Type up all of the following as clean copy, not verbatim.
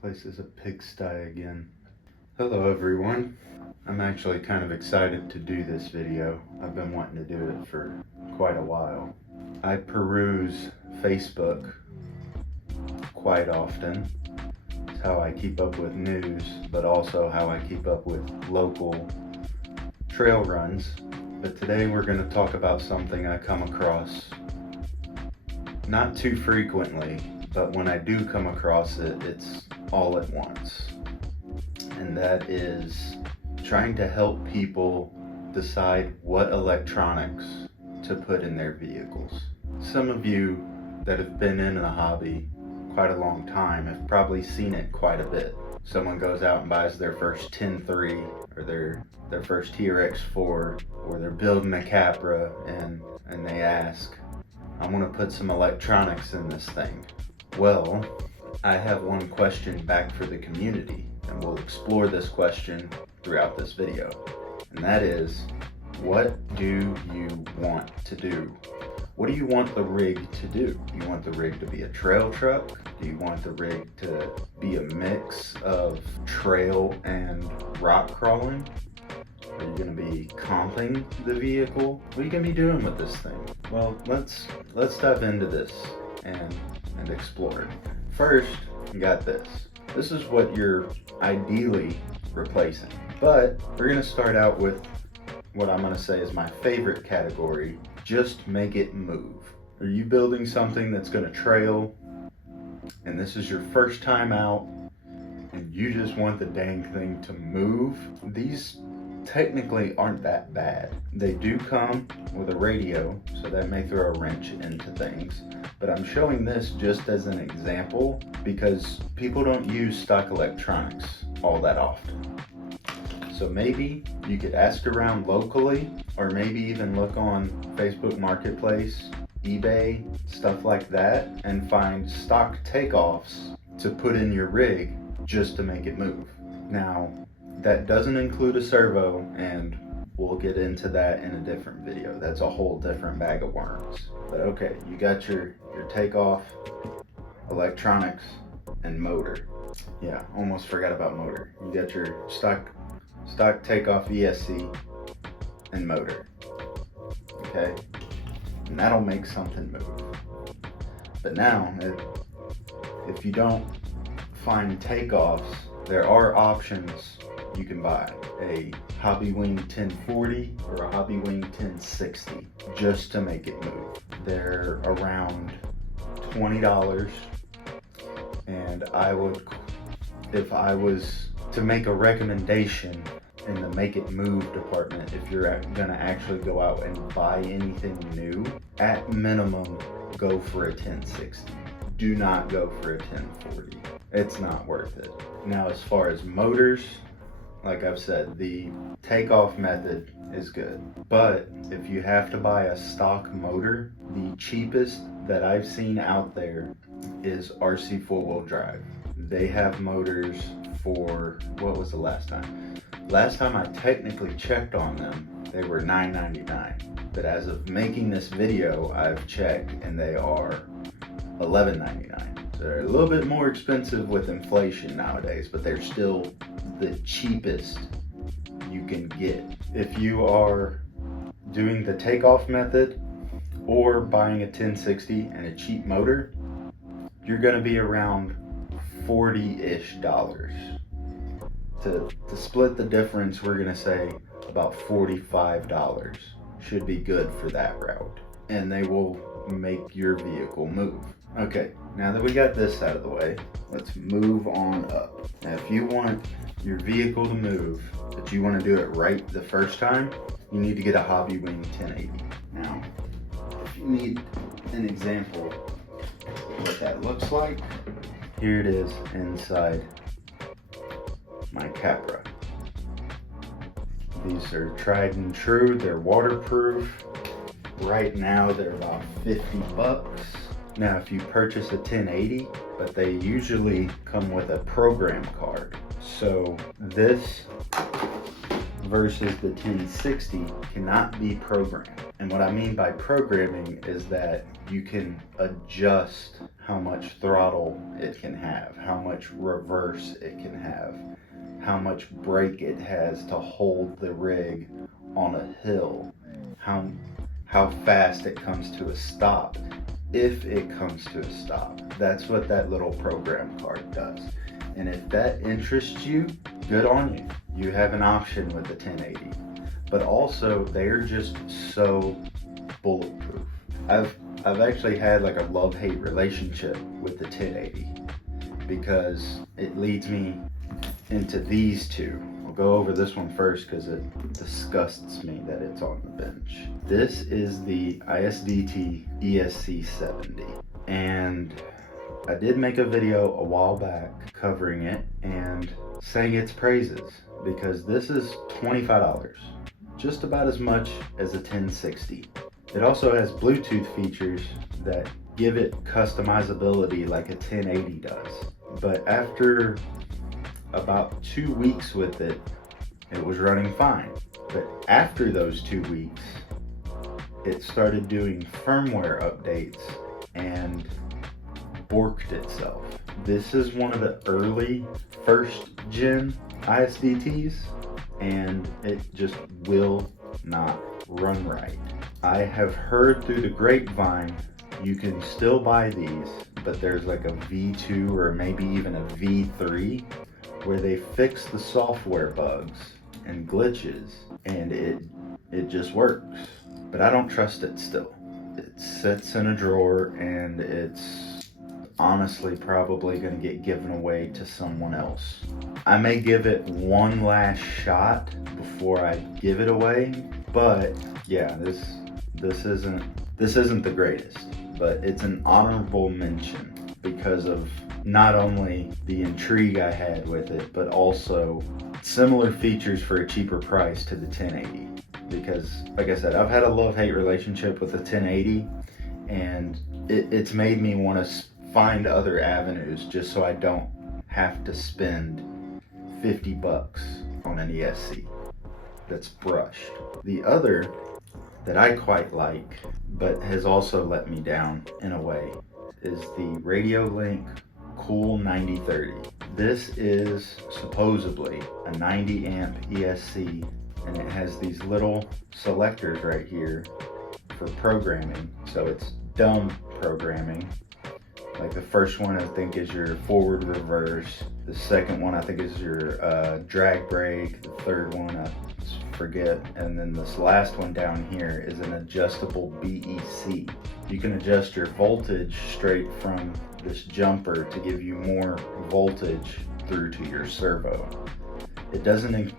Place is a pigsty again. Hello everyone. I'm actually kind of excited to do this video. I've been wanting to do it for quite a while. I peruse Facebook quite often. It's how I keep up with news, but also how I keep up with local trail runs. But today we're going to talk about something I come across not too frequently, but when I do come across it, it's all at once. And that is trying to help people decide what electronics to put in their vehicles. Some of you that have been in the hobby quite a long time have probably seen it quite a bit. Someone goes out and buys their first 10.3 or their first TRX4, or they're building a Capra and they ask, I want to put some electronics in this thing. Well, I have one question back for the community, and we'll explore this question throughout this video. And that is, what do you want to do? What do you want the rig to do? Do you want the rig to be a trail truck? Do you want the rig to be a mix of trail and rock crawling? Are you going to be comping the vehicle? What are you going to be doing with this thing? Well, let's dive into this and explore it. First, you got this. This is what you're ideally replacing. But we're going to start out with what I'm going to say is my favorite category. Just make it move. Are you building something that's going to trail, and this is your first time out, and you just want the dang thing to move? These technically aren't that bad. They do come with a radio, so that may throw a wrench into things. But I'm showing this just as an example because people don't use stock electronics all that often. So maybe you could ask around locally, or maybe even look on Facebook Marketplace, eBay, stuff like that, and find stock takeoffs to put in your rig just to make it move. Now, that doesn't include a servo, and we'll get into that in a different video. That's a whole different bag of worms. But okay, you got your takeoff, electronics, and motor. Yeah, almost forgot about motor. You got your stock takeoff ESC and motor. Okay? And that'll make something move. But now, if you don't find takeoffs, there are options you can buy. A Hobbywing 1040 or a Hobbywing 1060 just to make it move. They're around $20, and if I was to make a recommendation in the make it move department, if you're gonna actually go out and buy anything new, at minimum go for a 1060. Do not go for a 1040. It's not worth it. Now, as far as motors, like I've said, the takeoff method is good. But if you have to buy a stock motor, the cheapest that I've seen out there is RC 4-wheel drive. They have motors for, what was the last time? Last time I technically checked on them, they were $9.99. But as of making this video, I've checked and they are $11.99. So they're a little bit more expensive with inflation nowadays, but they're still the cheapest you can get. If you are doing the takeoff method or buying a 1060 and a cheap motor, you're going to be around $40-ish. To split the difference, we're going to say about $45 should be good for that route, and they will make your vehicle move. Okay, now that we got this out of the way, let's move on up. Now, if you want your vehicle to move, but you want to do it right the first time, you need to get a Hobbywing 1080. Now, if you need an example of what that looks like, here it is inside my Capra. These are tried and true, they're waterproof. Right now they're about $50. Now, if you purchase a 1080, but they usually come with a program card. So this versus the 1060 cannot be programmed. And what I mean by programming is that you can adjust how much throttle it can have, how much reverse it can have, how much brake it has to hold the rig on a hill, how fast it comes to a stop, if it comes to a stop. That's what that little program card does. And if that interests you, good on you. You have an option with the 1080. But also, they're just so bulletproof. I've actually had like a love-hate relationship with the 1080 because it leads me into these two. I'll go over this one first because it disgusts me that it's on the bench. This is the ISDT ESC 70, and I did make a video a while back covering it and saying its praises because this is $25, just about as much as a 1060. It also has Bluetooth features that give it customizability like a 1080 does. But after about 2 weeks with it, it was running fine. But after those 2 weeks, it started doing firmware updates and borked itself. This is one of the early first gen ISDTs, and it just will not run right. I have heard through the grapevine you can still buy these, but there's like a V2 or maybe even a V3 where they fix the software bugs and glitches, and it just works. But I don't trust it still. It sits in a drawer, and it's honestly probably going to get given away to someone else. I may give it one last shot before I give it away, but yeah, this isn't the greatest, but it's an honorable mention because of not only the intrigue I had with it, but also similar features for a cheaper price to the 1080. Because, like I said, I've had a love-hate relationship with the 1080, and it's made me want to find other avenues just so I don't have to spend $50 on an ESC that's brushed. The other that I quite like, but has also let me down in a way, is the RadioLink Cool 9030. This is supposedly a 90 amp ESC, and it has these little selectors right here for programming. So it's dumb programming. Like the first one I think is your forward reverse. The second one I think is your drag brake. The third one I forget. And then this last one down here is an adjustable BEC. You can adjust your voltage straight from this jumper to give you more voltage through to your servo. It doesn't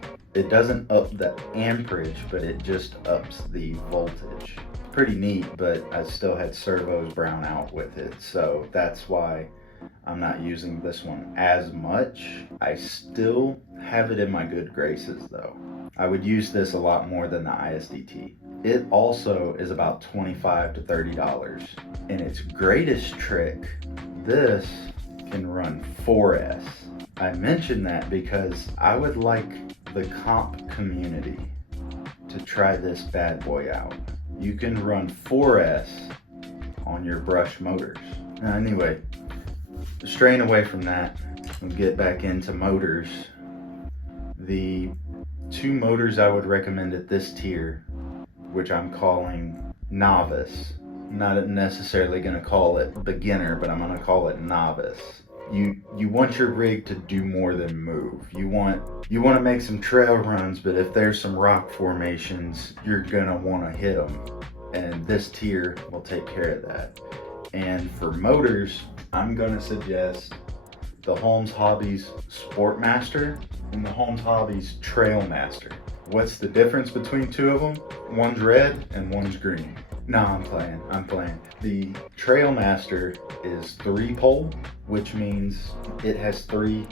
up the amperage, but it just ups the voltage. Pretty neat, but I still had servos brown out with it, so that's why I'm not using this one as much. I still have it in my good graces though. I would use this a lot more than the ISDT. It also is about $25 to $30. And its greatest trick, this can run 4S. I mention that because I would like the comp community to try this bad boy out. You can run 4S on your brush motors. Now anyway, straying away from that, we'll get back into motors. The two motors I would recommend at this tier, which I'm calling novice. I'm not necessarily going to call it beginner, but I'm going to call it novice. You want your rig to do more than move. You want to make some trail runs, but if there's some rock formations, you're gonna want to hit them, and this tier will take care of that. And for motors, I'm gonna suggest the Holmes Hobbies Sportmaster and the Holmes Hobbies Trailmaster. What's the difference between two of them? One's red and one's green. No, I'm playing. The Trailmaster is 3-pole, which means it has 3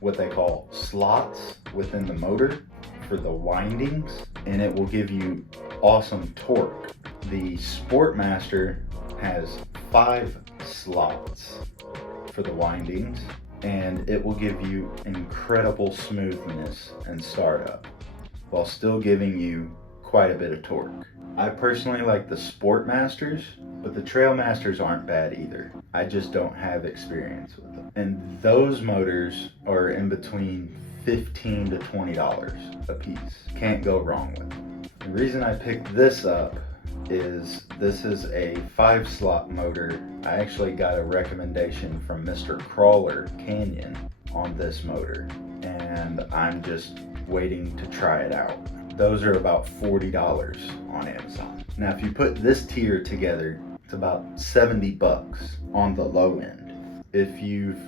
what they call slots within the motor for the windings, and it will give you awesome torque. The Sportmaster has 5 slots for the windings, and it will give you incredible smoothness and startup. while still giving you quite a bit of torque. I personally like the Sport Masters, but the Trail Masters aren't bad either. I just don't have experience with them. And those motors are in between $15 to $20 a piece. Can't go wrong with them. The reason I picked this up is this is a 5-slot motor. I actually got a recommendation from Mr. Crawler Canyon on this motor, and I'm just waiting to try it out. Those are about $40 on Amazon. Now, if you put this tier together, it's about $70 on the low end. If you've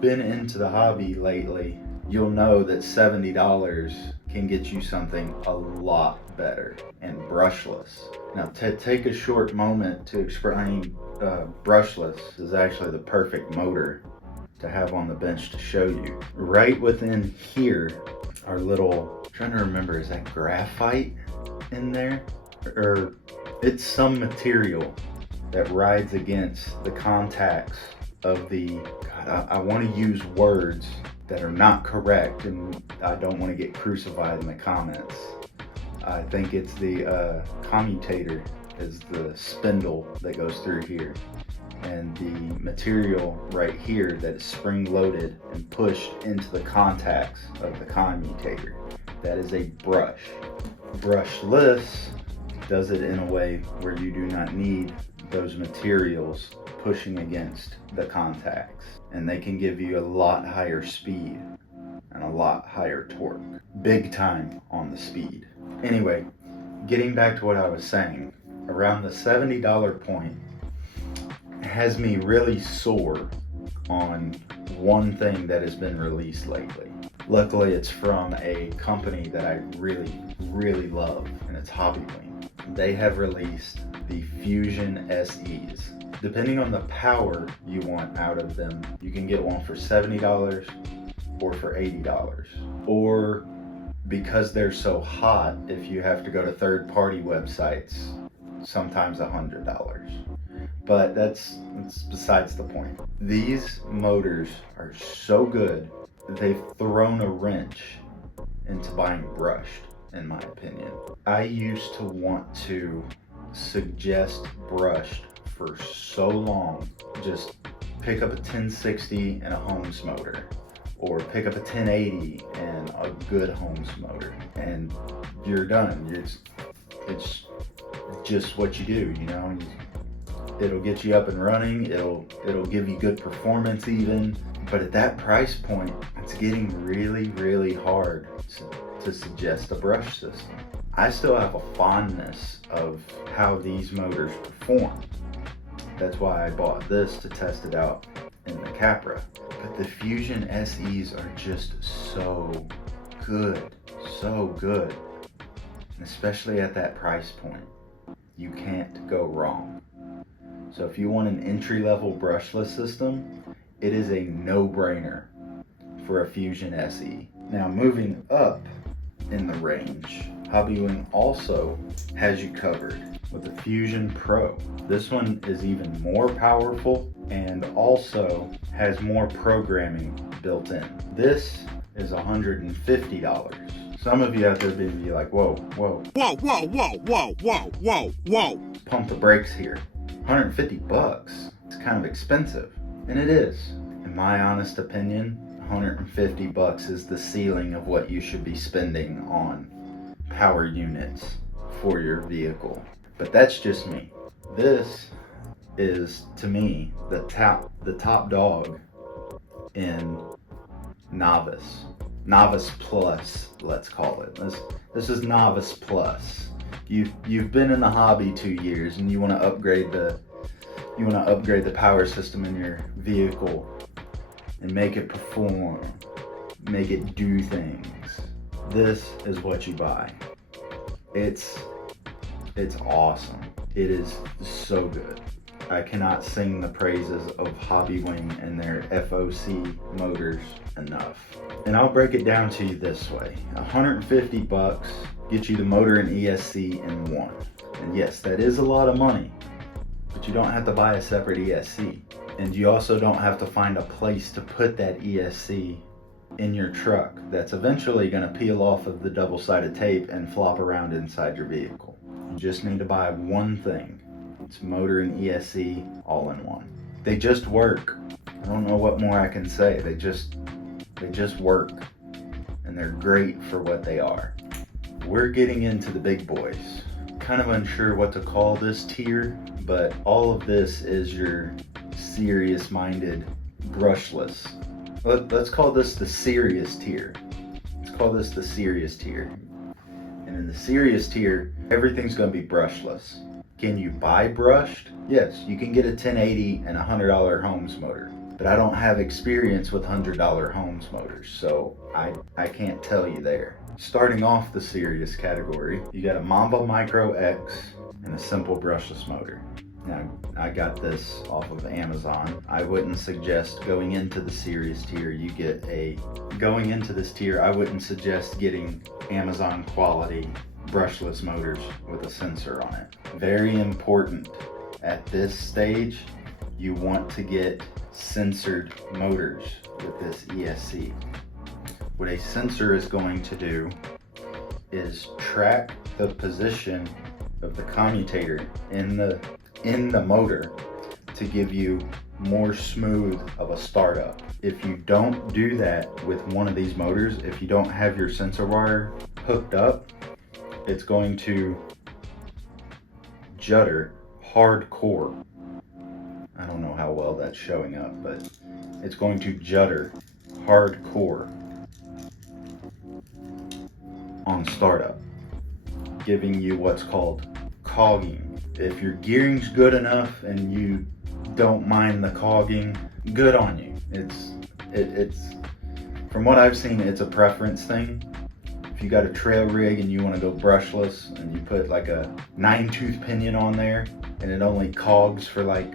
been into the hobby lately, you'll know that $70 can get you something a lot better and brushless. Now, to take a short moment to explain brushless is actually the perfect motor to have on the bench to show you. Right within here are little, I'm trying to remember, is that graphite in there? Or it's some material that rides against the contacts of the, God, I want to use words that are not correct, and I don't want to get crucified in the comments. I think it's the commutator is the spindle that goes through here, and the material right here that is spring loaded and pushed into the contacts of the commutator. That is a brush. Brushless does it in a way where you do not need those materials pushing against the contacts, and they can give you a lot higher speed and a lot higher torque. Big time on the speed. Anyway, getting back to what I was saying, around the $70 point has me really sore on one thing that has been released lately. Luckily, it's from a company that I really love, and it's Hobbywing. They have released the Fusion SEs. Depending on the power you want out of them, you can get one for $70 or for $80. Or, because they're so hot, if you have to go to third-party websites, sometimes $100. But that's besides the point. These motors are so good, they've thrown a wrench into buying brushed, in my opinion. I used to want to suggest brushed for so long. Just pick up a 1060 and a Holmes motor, or pick up a 1080 and a good Holmes motor, and you're done. It's just what you do, you know. It'll get you up and running. It'll give you good performance even. But at that price point, it's getting really hard to suggest a brush system. I still have a fondness of how these motors perform. That's why I bought this to test it out in the Capra. But the Fusion SEs are just so good, and especially at that price point. You can't go wrong. So if you want an entry-level brushless system, it is a no-brainer for a Fusion SE. Now, moving up in the range, Hobbywing also has you covered with the Fusion Pro. This one is even more powerful and also has more programming built in. This is $150. Some of you out there may be like, whoa. Pump the brakes here. $150. It's kind of expensive. And it is. In my honest opinion, $150 is the ceiling of what you should be spending on power units for your vehicle. But that's just me. This is, to me, the top dog in Novice Plus, let's call it. This is Novice Plus. You've been in the hobby 2 years and you want to upgrade the power system in your vehicle and make it perform, make it do things. This is what you buy. It's awesome. It is so good. I cannot sing the praises of Hobbywing and their FOC motors enough. And I'll break it down to you this way. $150 gets you the motor and ESC in one. And yes, that is a lot of money, but you don't have to buy a separate ESC. And you also don't have to find a place to put that ESC in your truck that's eventually going to peel off of the double-sided tape and flop around inside your vehicle. You just need to buy one thing. It's motor and ESC all in one. They just work. I don't know what more I can say. They just work, and they're great for what they are. We're getting into the big boys. Kind of unsure what to call this tier, but all of this is your serious-minded brushless. Let's call this the serious tier. Let's call this the serious tier. And in the serious tier, everything's going to be brushless. Can you buy brushed? Yes, you can get a 1080 and a $100 Holmes motor. But I don't have experience with $100 Holmes motors, so I can't tell you there. Starting off the serious category, you got a Mamba Micro X and a simple brushless motor. Now, I got this off of Amazon. I wouldn't suggest going into the serious tier, going into this tier, I wouldn't suggest getting Amazon quality brushless motors with a sensor on it. Very important at this stage, you want to get censored motors with this ESC. What a sensor is going to do is track the position of the commutator in the motor to give you more smooth of a startup. If you don't do that with one of these motors, if you don't have your sensor wire hooked up, it's going to judder hardcore. I don't know how well that's showing up, but it's going to judder hardcore on startup, giving you what's called cogging. If your gearing's good enough and you don't mind the cogging, good on you. It's from what I've seen, it's a preference thing. If you got a trail rig and you want to go brushless and you put like a 9-tooth pinion on there and it only cogs for like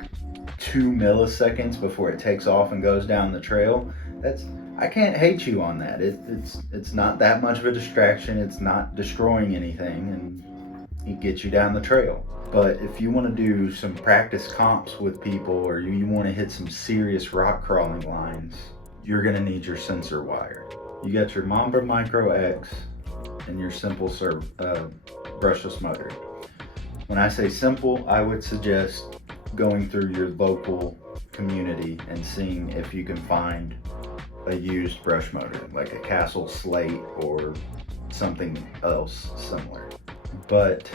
2 milliseconds before it takes off and goes down the trail, I can't hate you on that. It's not that much of a distraction. It's not destroying anything, and it gets you down the trail. But if you want to do some practice comps with people, or you want to hit some serious rock crawling lines, you're going to need your sensor wire. You got your Mamba Micro X and your simple brushless motor. When I say simple, I would suggest going through your local community and seeing if you can find a used brush motor, like a Castle Slate or something else similar. But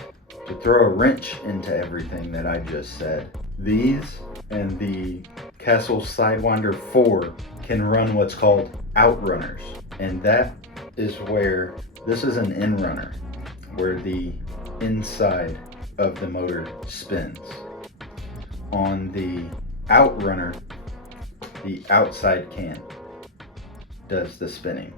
to throw a wrench into everything that I just said, these and the Castle Sidewinder 4 can run what's called outrunners, and that is where this is an in-runner, where the inside of the motor spins. On the outrunner, the outside can does the spinning.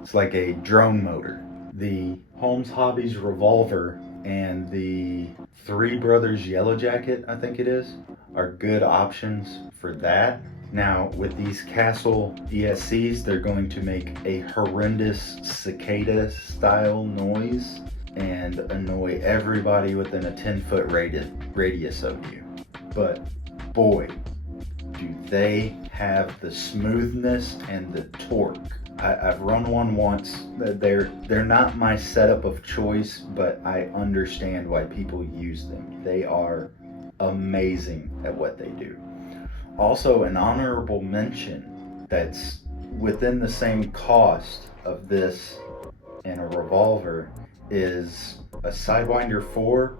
It's like a drone motor. The Holmes Hobbies Revolver and the Three Brothers Yellow Jacket, I think it is, are good options for that. Now, with these Castle ESCs, they're going to make a horrendous cicada style noise and annoy everybody within a 10-foot radius of you. But boy, do they have the smoothness and the torque. I've run one once. They're not my setup of choice, but I understand why people use them. They are amazing at what they do. Also, an honorable mention that's within the same cost of this and a revolver is a Sidewinder 4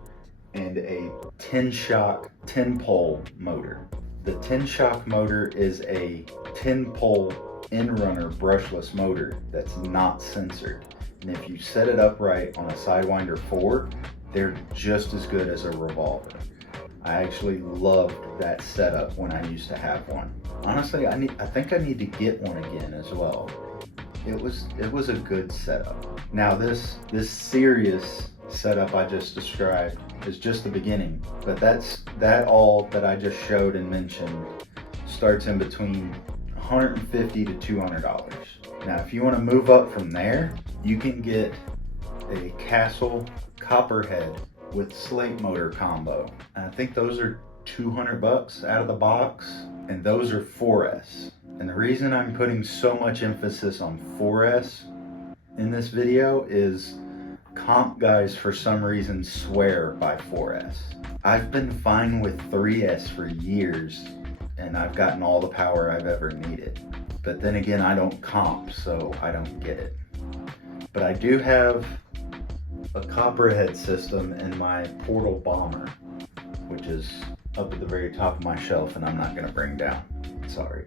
and a 10-shock 10-pole motor. The 10-shock motor is a 10-pole in-runner brushless motor that's not censored. And if you set it up right on a Sidewinder 4, they're just as good as a revolver. I actually loved that setup when I used to have one. Honestly, I think I need to get one again as well. It was a good setup. Now this serious setup I just described is just the beginning, but that all that I just showed and mentioned starts in between $150 to $200. Now, if you want to move up from there, you can get a Castle Copperhead with slate motor combo. And I think those are $200 out of the box, and those are 4S. And the reason I'm putting so much emphasis on 4S in this video is comp guys for some reason swear by 4S. I've been fine with 3S for years, and I've gotten all the power I've ever needed. But then again, I don't comp, so I don't get it. But I do have a copperhead system in my Portal Bomber, which is up at the very top of my shelf and I'm not gonna bring down, sorry.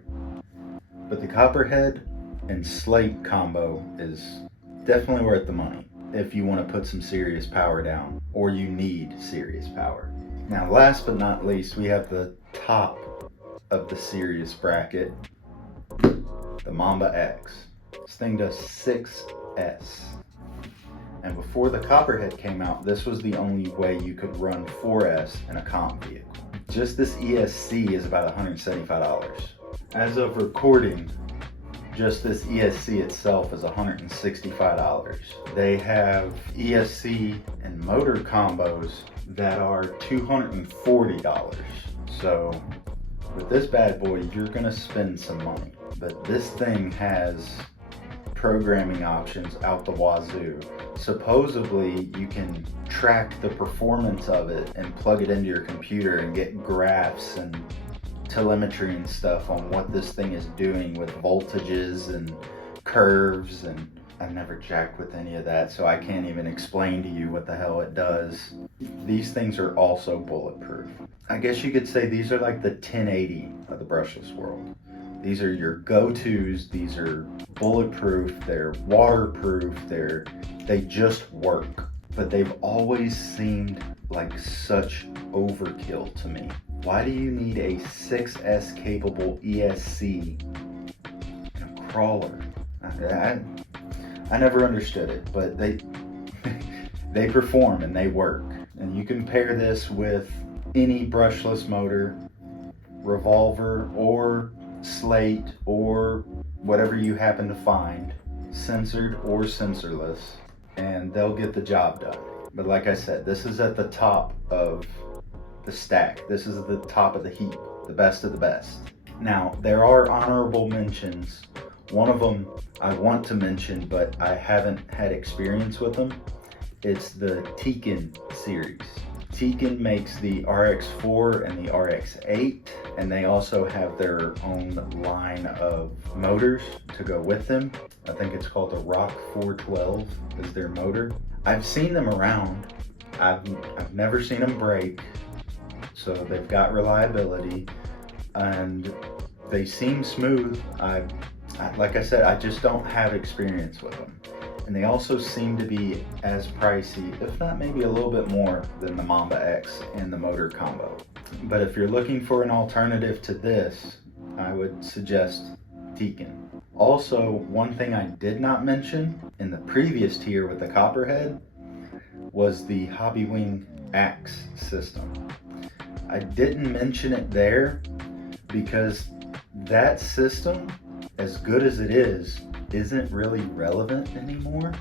But the copperhead and slate combo is definitely worth the money if you want to put some serious power down, or you need serious power. Now, last but not least, we have the top of the serious bracket, the Mamba X. This thing does 6S. And before the Copperhead came out, this was the only way you could run 4S in a comp vehicle. Just this ESC is about $175. As of recording, just this ESC itself is $165. They have ESC and motor combos that are $240. So with this bad boy, you're gonna spend some money. But this thing has programming options out the wazoo. Supposedly you can track the performance of it and plug it into your computer and get graphs and telemetry and stuff on what this thing is doing with voltages and curves, and I've never jacked with any of that, so I can't even explain to you what the hell it does. These things are also bulletproof. I guess you could say these are like the 1080 of the brushless world. These are your go-tos, these are bulletproof, they're waterproof, they just work. But they've always seemed like such overkill to me. Why do you need a 6S capable ESC in a crawler? I never understood it, but they perform and they work. And you can pair this with any brushless motor, revolver or slate or whatever you happen to find, censored or sensorless, and they'll get the job done. But like I said, this is at the top of the stack. This is the top of the heap, the best of the best. Now, there are honorable mentions. One of them I want to mention, but I haven't had experience with them. It's the Tekin series. Tekin makes the RX-4 and the RX-8, and they also have their own line of motors to go with them. I think it's called the Rock 412 is their motor. I've seen them around. I've never seen them break, so they've got reliability and they seem smooth. Like I said, I just don't have experience with them. And they also seem to be as pricey, if not maybe a little bit more, than the Mamba X and the motor combo. But if you're looking for an alternative to this, I would suggest Tekin. Also, one thing I did not mention in the previous tier with the Copperhead was the Hobbywing Axe system. I didn't mention it there because that system, as good as it is, isn't really relevant anymore.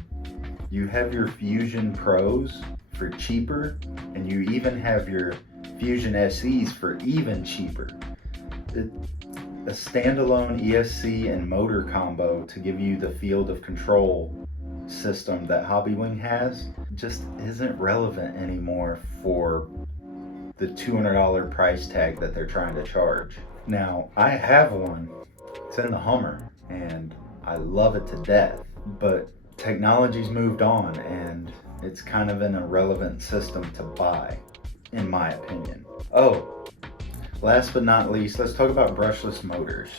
You have your Fusion Pros for cheaper, and you even have your Fusion SEs for even cheaper. A standalone ESC and motor combo to give you the field of control system that Hobbywing has just isn't relevant anymore for the $200 price tag that they're trying to charge. Now, I have one. It's in the Hummer, and I love it to death, but technology's moved on and it's kind of an irrelevant system to buy, in my opinion. Oh, last but not least, let's talk about brushless motors,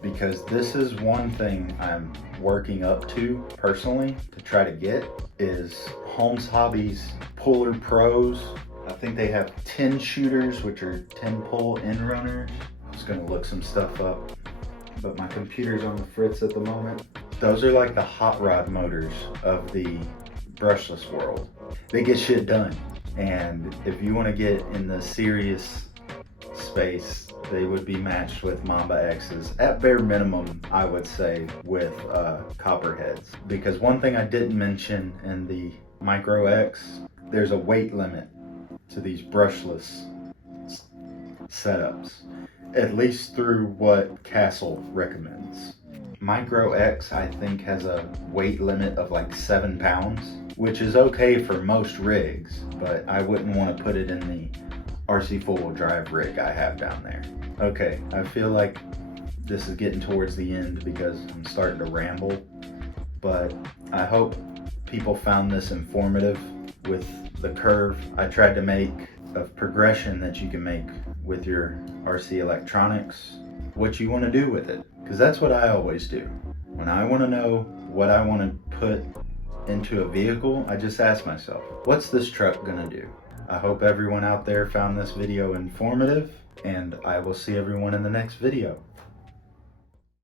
because this is one thing I'm working up to personally to try to get is Holmes Hobby's Puller Pros. I think they have 10 shooters, which are 10 pull end runners. I was gonna look some stuff up, but my computer's on the fritz at the moment. Those are like the hot rod motors of the brushless world. They get shit done. And if you want to get in the serious space, they would be matched with Mamba X's. At bare minimum, I would say with Copperheads. Because one thing I didn't mention in the Micro X, there's a weight limit to these brushless setups, at least through what Castle recommends. Micro X, I think, has a weight limit of like 7 pounds, which is okay for most rigs, but I wouldn't want to put it in the RC four-wheel drive rig I have down there. Okay, I feel like this is getting towards the end because I'm starting to ramble, but I hope people found this informative with the curve I tried to make of progression that you can make with your RC electronics, what you want to do with it, because that's what I always do. When I want to know what I want to put into a vehicle, I just ask myself, what's this truck gonna do? I hope everyone out there found this video informative, and I will see everyone in the next video.